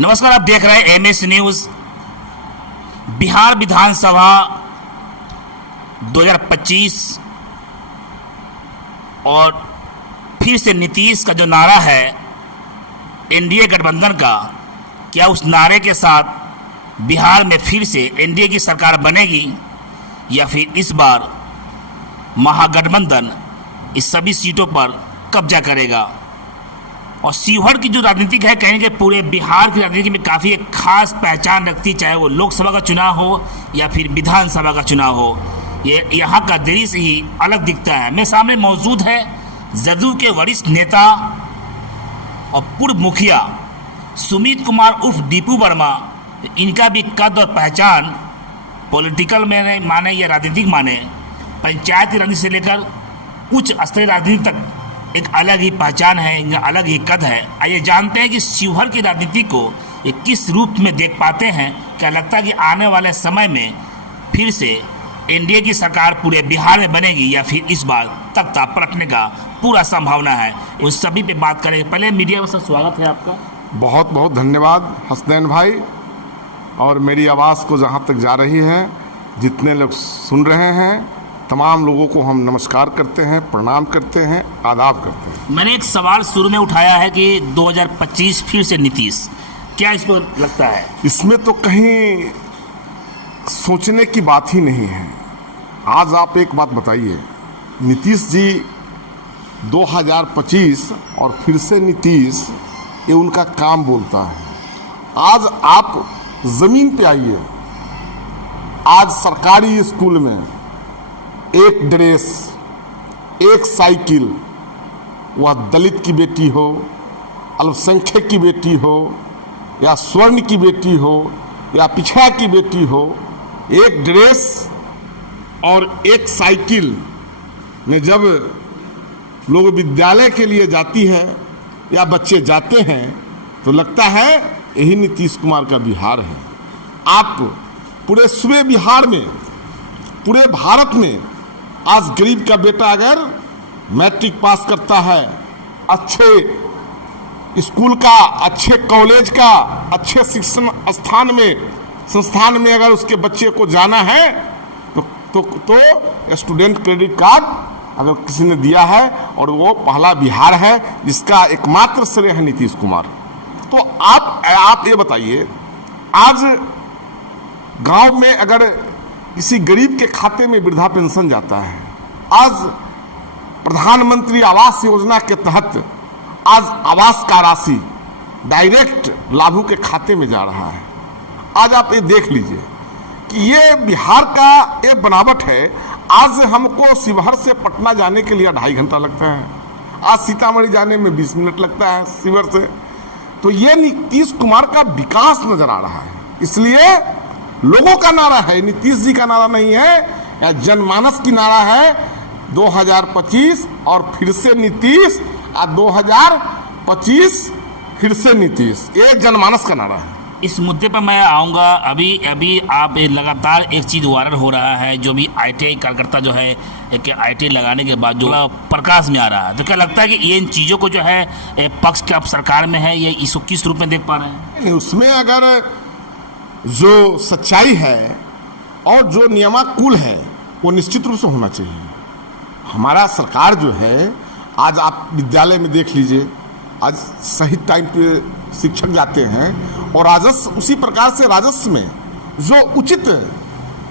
नमस्कार, आप देख रहे हैं एमएस न्यूज। बिहार विधानसभा 2025 और फिर से नीतीश का जो नारा है एनडीए गठबंधन का, क्या उस नारे के साथ बिहार में फिर से एनडीए की सरकार बनेगी या फिर इस बार महागठबंधन इस सभी सीटों पर कब्जा करेगा? और शिवहर की जो राजनीतिक है, कहेंगे पूरे बिहार की राजनीति में काफ़ी एक खास पहचान रखती, चाहे वो लोकसभा का चुनाव हो या फिर विधानसभा का चुनाव हो। ये यहाँ का दृश्य ही अलग दिखता है। मेरे सामने मौजूद है जदयू के वरिष्ठ नेता और पूर्व मुखिया सुमित कुमार उर्फ दीपू वर्मा। इनका भी कद और पहचान पॉलिटिकल में माने या राजनीतिक माने, पंचायती राजनीति से लेकर उच्च स्तरीय राजनीति तक एक अलग ही पहचान है, इनका अलग ही कद है। आइए जानते हैं कि शिवहर की राजनीति को ये किस रूप में देख पाते हैं। क्या लगता है कि आने वाले समय में फिर से एनडीए की सरकार पूरे बिहार में बनेगी या फिर इस बार तख्ता पलटने का पूरा संभावना है? उस सभी पे बात करेंगे। पहले मीडिया में सर स्वागत है आपका। बहुत बहुत धन्यवाद हसनैन भाई। और मेरी आवाज़ को जहाँ तक जा रही है, जितने लोग सुन रहे हैं, तमाम लोगों को हम नमस्कार करते हैं, प्रणाम करते हैं, आदाब करते हैं। मैंने एक सवाल शुरू में उठाया है कि 2025 फिर से नीतीश, क्या इसको लगता है? इसमें तो कहीं सोचने की बात ही नहीं है। आज आप एक बात बताइए, नीतीश जी 2025 और फिर से नीतीश, ये उनका काम बोलता है। आज आप ज़मीन पे आइए, आज सरकारी स्कूल में एक ड्रेस, एक साइकिल, वह दलित की बेटी हो, अल्पसंख्यक की बेटी हो, या स्वर्ण की बेटी हो, या पिछड़ा की बेटी हो, एक ड्रेस और एक साइकिल में जब लोग विद्यालय के लिए जाती है या बच्चे जाते हैं तो लगता है यही नीतीश कुमार का बिहार है। आप पूरे सूबे बिहार में, पूरे भारत में आज गरीब का बेटा अगर मैट्रिक पास करता है, अच्छे स्कूल का, अच्छे कॉलेज का, अच्छे शिक्षण संस्थान में अगर उसके बच्चे को जाना है तो स्टूडेंट क्रेडिट कार्ड अगर किसी ने दिया है, और वो पहला बिहार है जिसका एकमात्र श्रेय है नीतीश कुमार। तो आप ये बताइए, आज गांव में अगर किसी गरीब के खाते में वृद्धा पेंशन जाता है, आज प्रधानमंत्री आवास योजना के तहत आज आवास का राशि डायरेक्ट लाभुक के खाते में जा रहा है। आज आप ये देख लीजिए कि ये बिहार का ये बनावट है। आज हमको शिवहर से पटना जाने के लिए 2.5 घंटा लगता है, आज सीतामढ़ी जाने में 20 मिनट लगता है शिवहर से। तो ये नीतीश कुमार का विकास नजर आ रहा है। इसलिए लोगों का नारा है, नीतीश जी का नारा नहीं है, या जनमानस की नारा है 2025 और फिर से नीतीश, और 2025 फिर से नीतीश, ये जनमानस का नारा है। इस मुद्दे पर मैं आऊँगा। अभी आप लगातार एक चीज़ वायरल हो रहा है, जो भी आईटीआई कार्यकर्ता जो है, एक आईटीआई लगाने के बाद जो प्रकाश में आ रहा है, तो क्या लगता है कि ये इन चीज़ों को जो है पक्ष के अब सरकार में है, ये इसको किस रूप में देख पा रहे हैं? उसमें अगर जो सच्चाई है और जो नियमानुकूल है वो निश्चित रूप से होना चाहिए। हमारा सरकार जो है, आज आप विद्यालय में देख लीजिए, आज सही टाइम पे शिक्षक जाते हैं, और राजस्व उसी प्रकार से राजस्व में जो उचित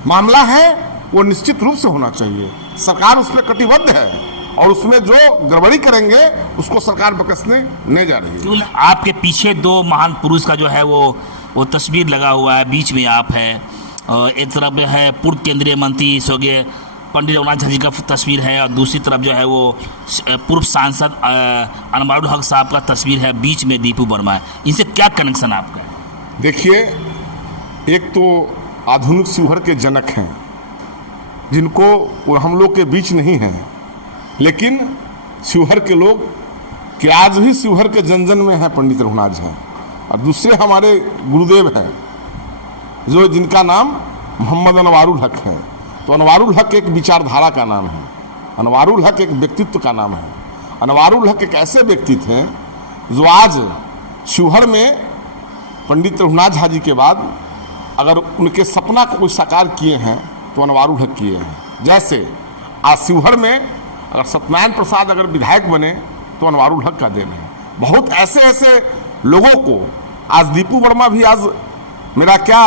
मामला है वो निश्चित रूप से होना चाहिए। सरकार उस पर कटिबद्ध है और उसमें जो गड़बड़ी करेंगे उसको सरकार बकसने नहीं जा रही है। आपके पीछे 2 महान पुरुष का जो है वो तस्वीर लगा हुआ है, बीच में आप है, और एक तरफ है पूर्व केंद्रीय मंत्री स्वर्गीय पंडित रघुनाथ झा जी का तस्वीर है, और दूसरी तरफ जो है वो पूर्व सांसद अनवारुल हक साहब का तस्वीर है, बीच में दीपू वर्मा है। इनसे क्या कनेक्शन आपका है? देखिए, एक तो आधुनिक शिवहर के जनक हैं, जिनको वो हम लोग के बीच नहीं हैं, लेकिन शिवहर के लोग कि आज भी शिवहर के जन जन में है पंडित रघुनाथ झा। और दूसरे हमारे गुरुदेव हैं जो जिनका नाम मोहम्मद अनवारुल हक है। तो अनवारुल हक एक विचारधारा का नाम है, अनवारुल हक एक व्यक्तित्व का नाम है। अनवारुल हक एक ऐसे व्यक्ति थे जो आज शिवहर में पंडित रघुनाथ झा जी के बाद अगर उनके सपना को कोई साकार किए हैं तो अनवारुल हक किए हैं। जैसे आज शिवहर में अगर सत्यनारायण प्रसाद अगर विधायक बने तो अनवारुल हक का देन है। बहुत ऐसे ऐसे लोगों को आज दीपू वर्मा भी आज मेरा क्या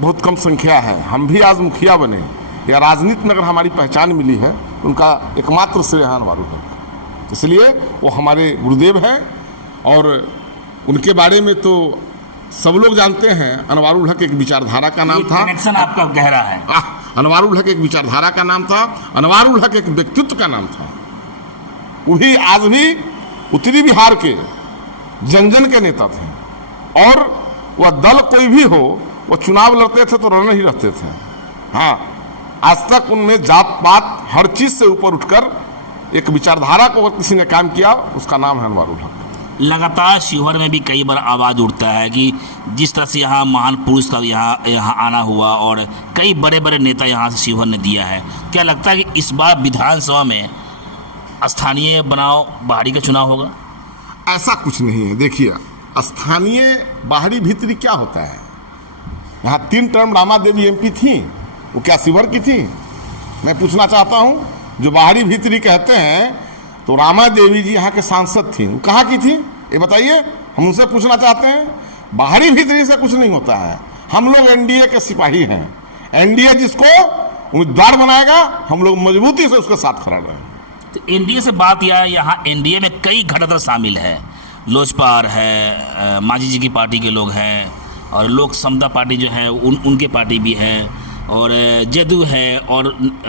बहुत कम संख्या है, हम भी आज मुखिया बने या राजनीति में अगर हमारी पहचान मिली है तो उनका एकमात्र श्रेय है अनवारुल हक। इसलिए वो हमारे गुरुदेव हैं और उनके बारे में तो सब लोग जानते हैं। अनवारुल हक एक विचारधारा का नाम था। कनेक्शन आपका गहरा है। अनवारुल हक एक विचारधारा का नाम था, अनवारुल हक एक व्यक्तित्व का नाम था। वही आज भी उत्तरी बिहार के जन जन के नेता थे और वह दल कोई भी हो वो चुनाव लड़ते थे तो रण ही रहते थे। हाँ, आज तक उनमें जात पात हर चीज से ऊपर उठकर एक विचारधारा को अगर किसी ने काम किया उसका नाम है अनवारुल हक। लगातार शिवहर में भी कई बार आवाज़ उठता है कि जिस तरह से यहाँ महान पुरुष का यहाँ आना हुआ और कई बड़े बड़े नेता यहाँ से शिवहर ने दिया है, क्या लगता है कि इस बार विधानसभा में स्थानीय बनाव बाहरी का चुनाव होगा? ऐसा कुछ नहीं है। देखिए, स्थानीय बाहरी भीतरी क्या होता है। यहाँ 3 टर्म रामा देवी एमपी थी, वो क्या शिवहर की थी? मैं पूछना चाहता हूँ, जो बाहरी भीतरी कहते हैं तो रामा देवी जी यहाँ के सांसद थी, वो कहाँ की थी ये बताइए, हम उनसे पूछना चाहते हैं। बाहरी भीतरी से कुछ नहीं होता है। हम लोग एनडीए के सिपाही हैं। एनडीए जिसको उम्मीदवार बनाएगा हम लोग मजबूती से उसके साथ खड़ा रहेंगे। तो एनडीए से बात यह है, यहाँ एनडीए में कई घटक शामिल है। लोजपा है, मांझी जी की पार्टी के लोग हैं और लोक समता पार्टी जो है उनके पार्टी भी है और जदयू है और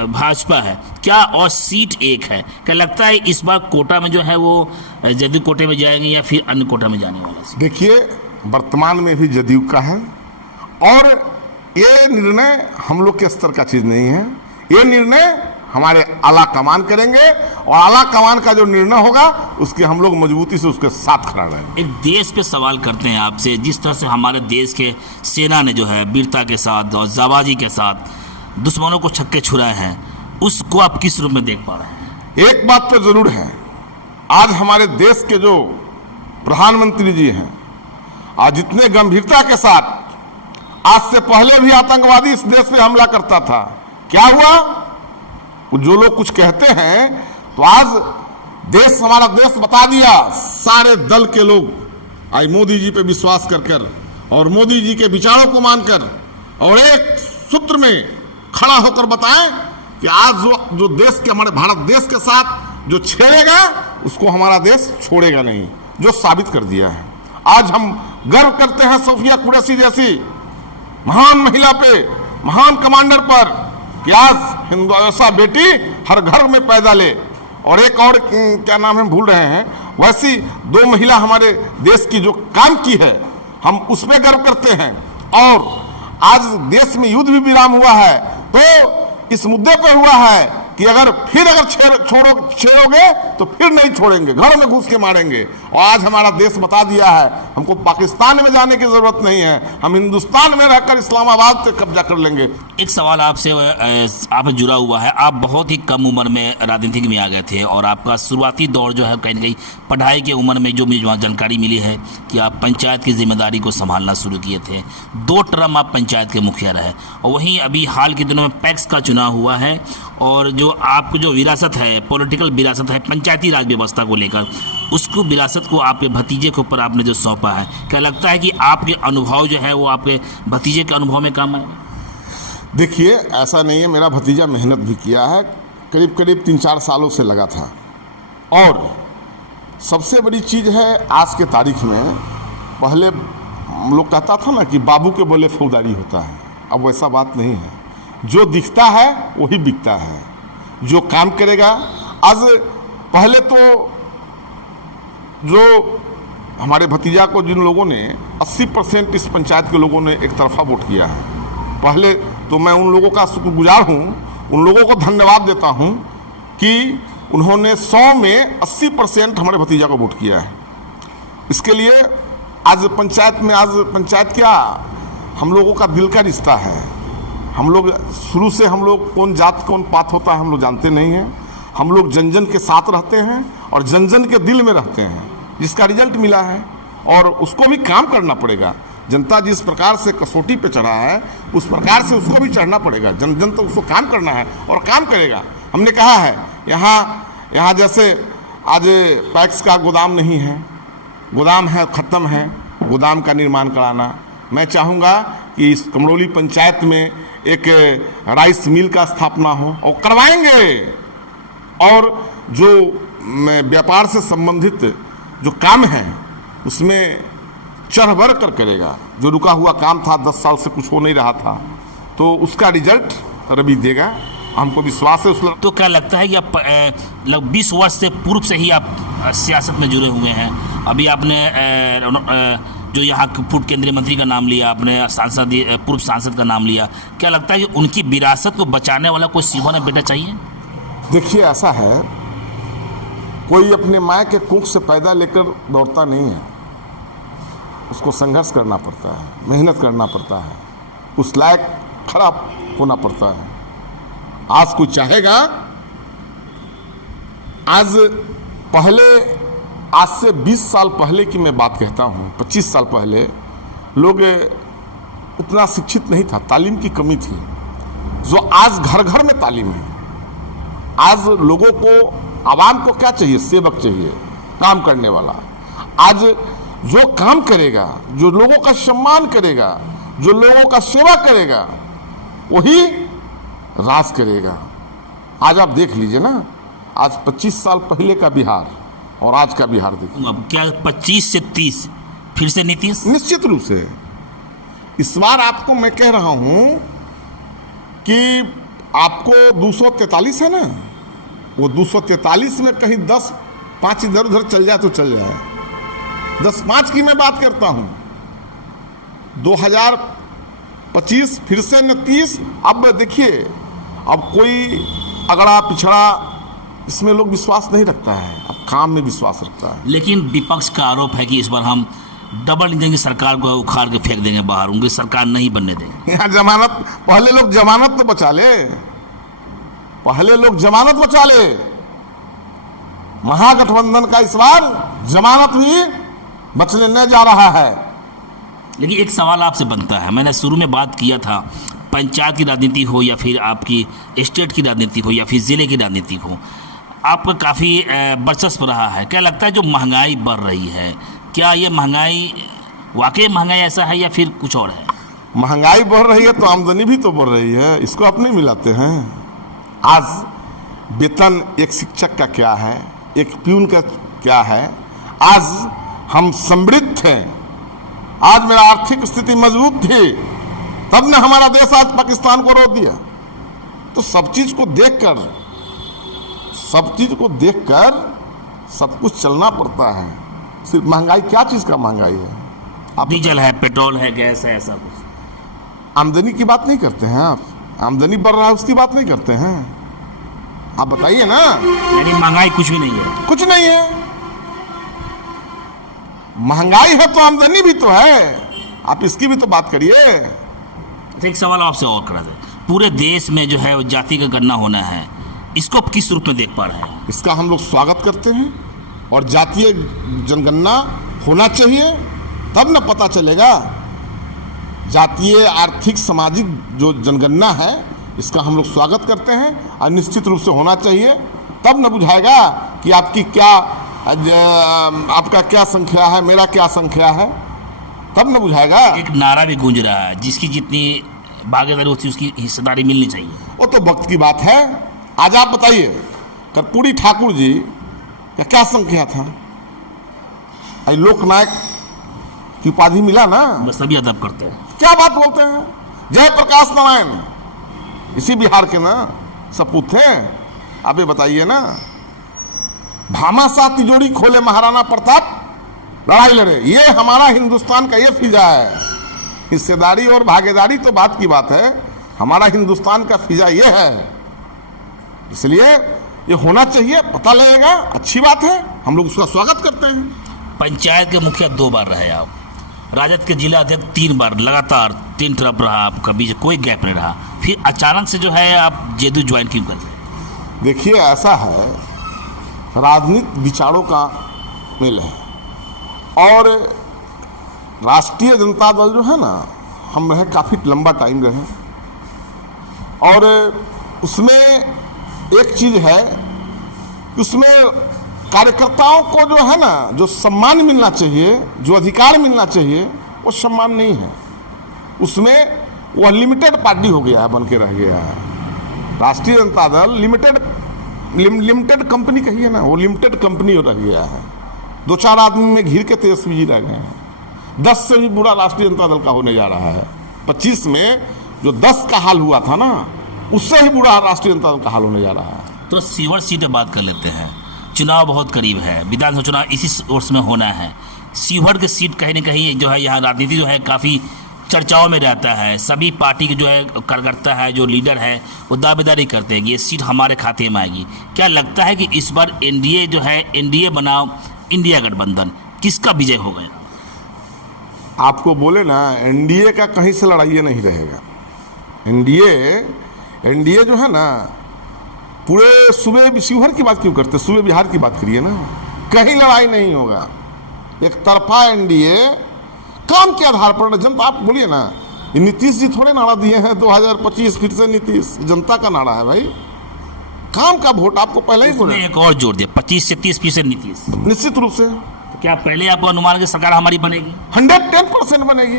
भाजपा है। क्या और सीट एक है, क्या लगता है इस बार कोटा में जो है वो जदयू कोटे में जाएंगे या फिर अन्य कोटा में जाने वाला? देखिए, वर्तमान में भी जदयू का है और ये निर्णय हम लोग के स्तर का चीज़ नहीं है। ये निर्णय हमारे आला कमान करेंगे और आला कमान का जो निर्णय होगा उसके हम लोग मजबूती से उसके साथ खड़ा रहेंगे। एक देश पे सवाल करते हैं आपसे, जिस तरह से हमारे देश के सेना ने जो है वीरता के साथ और जाबाजी के साथ दुश्मनों को छक्के छुड़ाए हैं, उसको आप किस रूप में देख पा रहे हैं? एक बात तो जरूर है, आज हमारे देश के जो प्रधानमंत्री जी हैं, आज जितने गंभीरता के साथ, आज से पहले भी आतंकवादी इस देश पे हमला करता था, क्या हुआ? जो लोग कुछ कहते हैं तो आज देश, हमारा देश बता दिया, सारे दल के लोग आज मोदी जी पे विश्वास कर कर और मोदी जी के विचारों को मानकर और एक सूत्र में खड़ा होकर बताएं कि आज जो देश के, हमारे भारत देश के साथ जो छेड़ेगा उसको हमारा देश छोड़ेगा नहीं, जो साबित कर दिया है। आज हम गर्व करते हैं सोफिया कुरैशी जैसी महान महिला पे, महान कमांडर पर कि आज हिंदू ऐसा बेटी हर घर में पैदा ले। और एक और क्या नाम है भूल रहे हैं, वैसी 2 महिला हमारे देश की जो काम की है, हम उस पर गर्व करते हैं। और आज देश में युद्ध भी विराम हुआ है तो इस मुद्दे पर हुआ है कि अगर छेड़ोगे तो फिर नहीं छोड़ेंगे, घर में घुस के मारेंगे। और आज हमारा देश बता दिया है, हमको पाकिस्तान में जाने की जरूरत नहीं है, हम हिंदुस्तान में रहकर इस्लामाबाद पे कब्जा कर लेंगे। एक सवाल आपसे आप जुड़ा हुआ है, आप बहुत ही कम उम्र में राजनीतिक में आ गए थे और आपका शुरुआती दौर जो है कहीं ना कहीं पढ़ाई के उम्र में, जो मुझे जानकारी मिली है कि आप पंचायत की जिम्मेदारी को संभालना शुरू किए थे। 2 टर्म आप पंचायत के मुखिया रहे और वहीं अभी हाल के दिनों में पैक्स का चुनाव हुआ है और जो आपको जो विरासत है, पॉलिटिकल विरासत है पंचायती राज व्यवस्था को लेकर, उसको विरासत को आपके भतीजे के ऊपर आपने जो सौंपा है, क्या लगता है कि आपके अनुभव जो है वो आपके भतीजे के अनुभव में काम आएगा? देखिए, ऐसा नहीं है, मेरा भतीजा मेहनत भी किया है, करीब करीब 3-4 सालों से लगा था। और सबसे बड़ी चीज़ है आज के तारीख में, पहले हम लोग कहता था ना कि बाबू के बोले फौजदारी होता है, अब वैसा बात नहीं है। जो दिखता है वही बिकता है, जो काम करेगा। आज पहले तो जो हमारे भतीजा को जिन लोगों ने 80% इस पंचायत के लोगों ने एक तरफा वोट किया है, पहले तो मैं उन लोगों का शुक्रगुजार हूँ, उन लोगों को धन्यवाद देता हूँ कि उन्होंने 100 में 80% हमारे भतीजा को वोट किया है। इसके लिए आज पंचायत में, आज पंचायत क्या हम लोगों का दिल का रिश्ता है। हम लोग शुरू से, हम लोग कौन जात कौन पात होता है हम लोग जानते नहीं हैं। हम लोग जन जन के साथ रहते हैं और जन जन के दिल में रहते हैं, जिसका रिजल्ट मिला है और उसको भी काम करना पड़ेगा। जनता जिस प्रकार से कसौटी पे चढ़ा है उस प्रकार से उसको भी चढ़ना पड़ेगा। जन तो उसको काम करना है और काम करेगा। हमने कहा है यहाँ जैसे आज पैक्स का गोदाम नहीं है, गोदाम है ख़त्म है, गोदाम का निर्माण कराना। मैं चाहूँगा कि इस कमरौली पंचायत में एक राइस मिल का स्थापना हो और करवाएंगे, और जो व्यापार से संबंधित जो काम है उसमें चढ़ बढ़ कर करेगा। जो रुका हुआ काम था 10 साल से कुछ हो नहीं रहा था, तो उसका रिजल्ट रवि देगा, हमको विश्वास है उस। तो क्या लगता है कि आप लगभग 20 वर्ष से पूर्व से ही आप सियासत में जुड़े हुए हैं। अभी आपने जो यहाँ पूर्व केंद्रीय मंत्री का नाम लिया, आपने सांसद पूर्व सांसद का नाम लिया, क्या लगता है कि उनकी विरासत को बचाने वाला कोई सिंहन बेटा चाहिए? देखिए, ऐसा है, कोई अपने माँ के कुख से पैदा लेकर दौड़ता नहीं है, उसको संघर्ष करना पड़ता है, मेहनत करना पड़ता है, उस लायक खड़ा होना पड़ता है। आज कोई चाहेगा, आज से 20 साल पहले की मैं बात कहता हूँ, 25 साल पहले लोग उतना शिक्षित नहीं था, तालीम की कमी थी। जो आज घर घर में तालीम है, आज लोगों को, आवाम को क्या चाहिए? सेवक चाहिए, काम करने वाला। आज जो काम करेगा, जो लोगों का सम्मान करेगा, जो लोगों का सेवा करेगा, वही राज करेगा। आज आप देख लीजिए ना, आज 25 साल पहले का बिहार और आज का बिहार देखिए। अब क्या 25 से 30 फिर से नीतीश? निश्चित रूप से इस बार आपको मैं कह रहा हूं कि आपको 243 है ना, वो 243 में कहीं 10-5 इधर उधर चल जाए तो चल जाए। 10-5 की मैं बात करता हूं। 2025 फिर से 29। अब देखिए, अब कोई अगड़ा पिछड़ा इसमें लोग विश्वास नहीं रखता है, अब काम में विश्वास रखता है। लेकिन विपक्ष का आरोप है कि इस बार हम डबल इंजन की सरकार को उखाड़ के फेंक देंगे बाहर, उनकी सरकार नहीं बनने देंगे। यहाँ जमानत, पहले लोग जमानत तो बचा ले, पहले लोग जमानत बचा ले। महागठबंधन का इस बार जमानत भी बचने न जा रहा है। लेकिन एक सवाल आपसे बनता है, मैंने शुरू में बात किया था, पंचायत की राजनीति हो या फिर आपकी स्टेट की राजनीति हो या फिर ज़िले की राजनीति हो, आपका काफ़ी वर्चस्व रहा है। क्या लगता है जो महंगाई बढ़ रही है, क्या ये महंगाई वाकई महंगाई ऐसा है या फिर कुछ और है? महंगाई बढ़ रही है तो आमदनी भी तो बढ़ रही है, इसको आप नहीं मिलाते हैं। आज वेतन एक शिक्षक का क्या है, एक प्यून का क्या है। आज हम समृद्ध थे, आज मेरा आर्थिक स्थिति मजबूत थी, तब ने हमारा देश आज पाकिस्तान को रोक दिया। तो सब चीज को देखकर सब कुछ चलना पड़ता है। सिर्फ महंगाई, क्या चीज का महंगाई है? आप डीजल है, पेट्रोल है, गैस है, ऐसा कुछ। आमदनी की बात नहीं करते हैं आप, आमदनी बढ़ रहा है उसकी बात नहीं करते हैं। आप बताइए ना। यानी महंगाई कुछ भी नहीं है? कुछ नहीं है। महंगाई है तो आमदनी भी तो है, आप इसकी भी तो बात करिए। एक सवाल आपसे और करा जाए, पूरे देश में जो है वो जाति का गणना होना है, इसको आप किस रूप में देख पा रहे हैं? इसका हम लोग स्वागत करते हैं, और जातीय जनगणना होना चाहिए, तब न पता चलेगा। जातीय आर्थिक सामाजिक जो जनगणना है, इसका हम लोग स्वागत करते हैं, और निश्चित रूप से होना चाहिए, तब न बुझाएगा कि आपका क्या संख्या है, मेरा क्या संख्या है, तब न बुझाएगा। एक नारा भी गूंज रहा है, जिसकी जितनी भागीदारी होती है उसकी हिस्सेदारी मिलनी चाहिए। वो तो वक्त की बात है। आज आप बताइए, कर्पूरी ठाकुर जी का क्या संख्या था? लोकनायक की उपाधि मिला ना, बस सभी अदब करते हैं। क्या बात बोलते हैं? जयप्रकाश नारायण इसी बिहार के ना सपूत थे। आप ये बताइए ना, भामाशाह तिजोरी खोले महाराणा प्रताप लड़ाई लड़े, ये हमारा हिंदुस्तान का ये फिजा है। हिस्सेदारी और भागीदारी तो बात की बात है, हमारा हिंदुस्तान का फिजा ये है, इसलिए ये होना चाहिए। पता लगेगा, अच्छी बात है, हम लोग उसका स्वागत करते हैं। पंचायत के मुखिया 2 बार रहे आप, राजद के जिला अध्यक्ष 3 बार, लगातार 3 ट्रप रहा, आपका बीच कोई गैप नहीं रहा, फिर अचानक से जो है आप जेडू ज्वाइन क्यों कर रहे? देखिए, ऐसा है, राजनीति विचारों का मेल है, और राष्ट्रीय जनता दल जो है ना, हम रहे काफ़ी लंबा टाइम रहे, और उसमें एक चीज़ है, उसमें कार्यकर्ताओं को जो है ना, जो सम्मान मिलना चाहिए, जो अधिकार मिलना चाहिए, वो सम्मान नहीं है। उसमें वह लिमिटेड पार्टी हो गया है, बन के रह गया है। राष्ट्रीय जनता दल लिमिटेड कंपनी कही है ना, वो लिमिटेड कंपनी रह गया है। 2-4 आदमी में घिर के तेजस्वी जी रह गए हैं। 10 से भी बुरा राष्ट्रीय जनता दल का होने जा रहा है। 25 में जो 10 का हाल हुआ था ना, उससे ही बुरा राष्ट्रीय जनता दल का हाल होने जा रहा है। तो सीवर सीट पे बात कर लेते हैं। चुनाव बहुत करीब है, विधानसभा चुनाव इसी वर्ष में होना है। सीवर की सीट कहीं ना कहीं जो है, यहाँ राजनीति जो है काफ़ी चर्चाओं में रहता है। सभी पार्टी के जो है कार्यकर्ता है, जो लीडर है, वो दावेदारी करते हैं कि ये सीट हमारे खाते में आएगी। क्या लगता है कि इस बार एनडीए जो है, एनडीए बनाम इंडिया गठबंधन, किसका विजय हो गया? आपको बोले ना, एनडीए का कहीं से लड़ाई नहीं रहेगा। एनडीए जो है ना, पूरे सूबे शिवहर की बात क्यों करते, सूबे बिहार की बात करिए ना। कहीं लड़ाई नहीं होगा, एक तरफा एनडीए काम के आधार पर। जनता, आप बोलिए ना, ये नीतीश जी थोड़े नारा दिए हैं 2025 फिर से नीतीश, जनता का नारा है भाई। काम का वोट आपको पहले ही बोले। एक और जोड़ दिया, 25 से 30% नीतीश। निश्चित रूप से। तो क्या पहले आपको अनुमान की सरकार हमारी बनेगी? 110% बनेगी,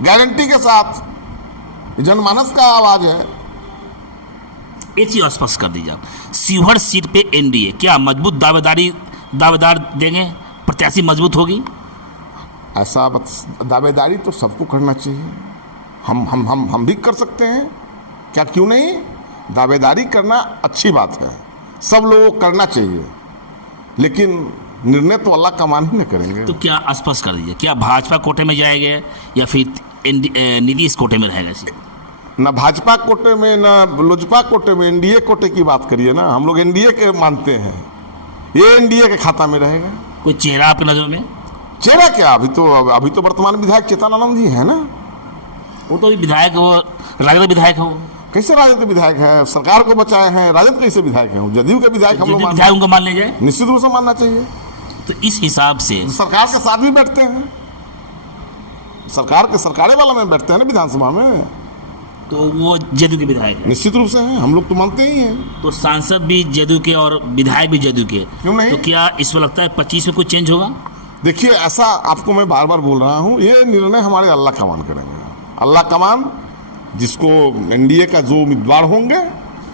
गारंटी के साथ। जनमानस का आवाज है। एक चीज स्पष्ट कर दीजिए, शिवहर सीट पे एनडीए क्या मजबूत दावेदार देंगे, प्रत्याशी मजबूत होगी? ऐसा दावेदारी तो सबको करना चाहिए। हम भी कर सकते हैं, क्या क्यों नहीं? दावेदारी करना अच्छी बात है, सब लोगों को करना चाहिए, लेकिन निर्णय तो अल्लाह कमान ही न करेंगे। तो क्या स्पष्ट कर दीजिए, क्या भाजपा कोटे में जाएगा या फिर नीतीश कोटे में रहेगा? न भाजपा कोटे में, न लोजपा कोटे में, एनडीए कोटे की बात करिए ना। हम लोग एनडीए के मानते हैं, ये एनडीए के खाता में रहेगा। कोई चेहरा आपकी नजर में? चेहरा क्या, अभी तो वर्तमान विधायक चेतनानंद जी है ना। वो तो विधायक, वो राजद विधायक हो। कैसे राजद के विधायक है? सरकार को बचाए हैं, राजद कैसे विधायक हैं? जदयू के विधायक हम लोग विधायक उनको मान ले जाए, निश्चित रूप से मानना चाहिए। तो इस हिसाब से सरकार के साथ भी बैठते हैं, सरकारें वाला में बैठते हैं ना विधानसभा में, तो वो जदयू के विधायक है। निश्चित रूप से हैं, हम लोग तो मानते ही हैं। तो सांसद भी जदयू के और विधायक भी जदयू के, क्यों नहीं? तो क्या इस वक्त लगता है 25 में कुछ चेंज होगा? देखिए, ऐसा आपको मैं बार बार बोल रहा हूँ, ये निर्णय हमारे अल्लाह कमान करेंगे। अल्लाह कमान, जिसको एनडीए का जो उम्मीदवार होंगे,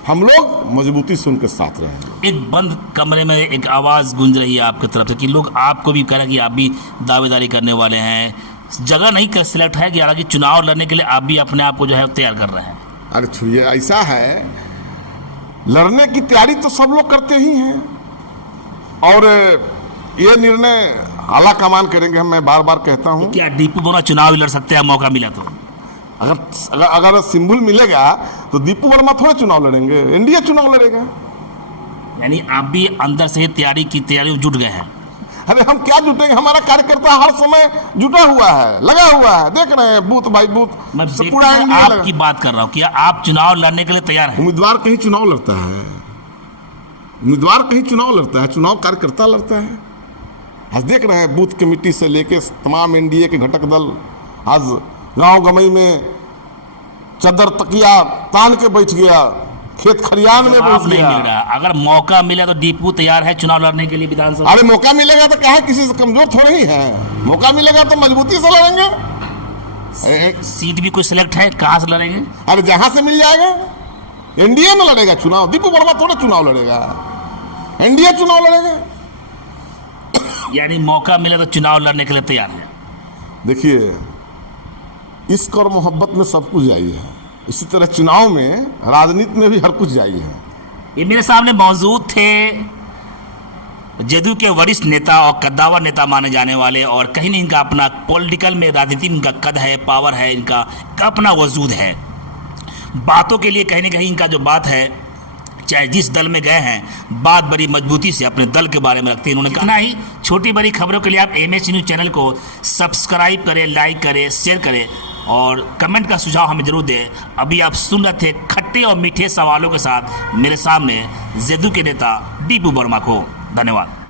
हम लोग मजबूती से उनके साथ रहेंगे। एक बंद कमरे में एक आवाज़ गूंज रही है आपकी तरफ से कि लोग आपको भी कह रहे हैं कि आप भी दावेदारी करने वाले हैं, जगह नहीं कर सिलेक्ट है कि हालांकि चुनाव लड़ने के लिए आप भी अपने आप को जो है तैयार कर रहे हैं। अरे छोड़िए, ऐसा है, लड़ने की तैयारी तो सब लोग करते ही हैं, और ये निर्णय अल्लाह कमान करेंगे, मैं बार बार कहता हूँ। क्या दीपू वर्मा चुनाव भी लड़ सकते हैं मौका मिला तो? अगर सिंबल मिलेगा तो दीपू वर्मा थोड़े चुनाव लड़ेंगे, एनडीए चुनाव लड़ेगा। यानी आप भी अंदर से तैयारी में जुट गए हैं? अरे हम क्या जुटेंगे, हमारा कार्यकर्ता हर समय जुटा हुआ है, लगा हुआ है, देख रहे हैं बूथ बाई बूथ। मैं पूरा आपकी बात कर रहा हूँ, क्या आप चुनाव लड़ने के लिए तैयार हैं? उम्मीदवार कहीं चुनाव लड़ता है, उम्मीदवार कहीं चुनाव लड़ता है, चुनाव कार्यकर्ता लड़ता है। आज देख रहे हैं, बूथ कमेटी से लेके तमाम एनडीए के घटक दल आज गांव गमई में चदर तकिया तान के बैठ गया, खेत खरियान में बैठ गया। मिल रहा, अगर मौका मिले तो दीपू तैयार है चुनाव लड़ने के लिए विधानसभा? अरे मौका मिलेगा तो क्या है, किसी से कमजोर थोड़े ही है, मौका मिलेगा तो मजबूती से लड़ेंगे। सीट भी कोई सिलेक्ट है, कहाँ से लड़ेंगे? अरे जहां से मिल जाएगा। एनडीए में लड़ेगा चुनाव, दीपू वर्मा थोड़ा चुनाव लड़ेगा, एनडीए चुनाव लड़ेगा। यानी मौका मिले तो चुनाव लड़ने के लिए तैयार है। देखिए, इश्क और मोहब्बत में सब कुछ जाई है, इसी तरह चुनाव में, राजनीति में भी हर कुछ जाई है। ये मेरे सामने मौजूद थे जदयू के वरिष्ठ नेता और कद्दावर नेता माने जाने वाले, और कहीं नहीं इनका अपना पॉलिटिकल में, राजनीति में इनका कद है, पावर है, इनका अपना वजूद है। बातों के लिए कहीं ना कहीं इनका जो बात है, चाहे जिस दल में गए हैं, बात बड़ी मजबूती से अपने दल के बारे में रखते हैं। इन्होंने कहा ही छोटी बड़ी खबरों के लिए आप एमएच न्यूज़ चैनल को सब्सक्राइब करें, लाइक करें, शेयर करें और कमेंट का सुझाव हमें जरूर दें। अभी आप सुन रहे थे खट्टे और मीठे सवालों के साथ मेरे सामने जदयू के नेता दीपू वर्मा को। धन्यवाद।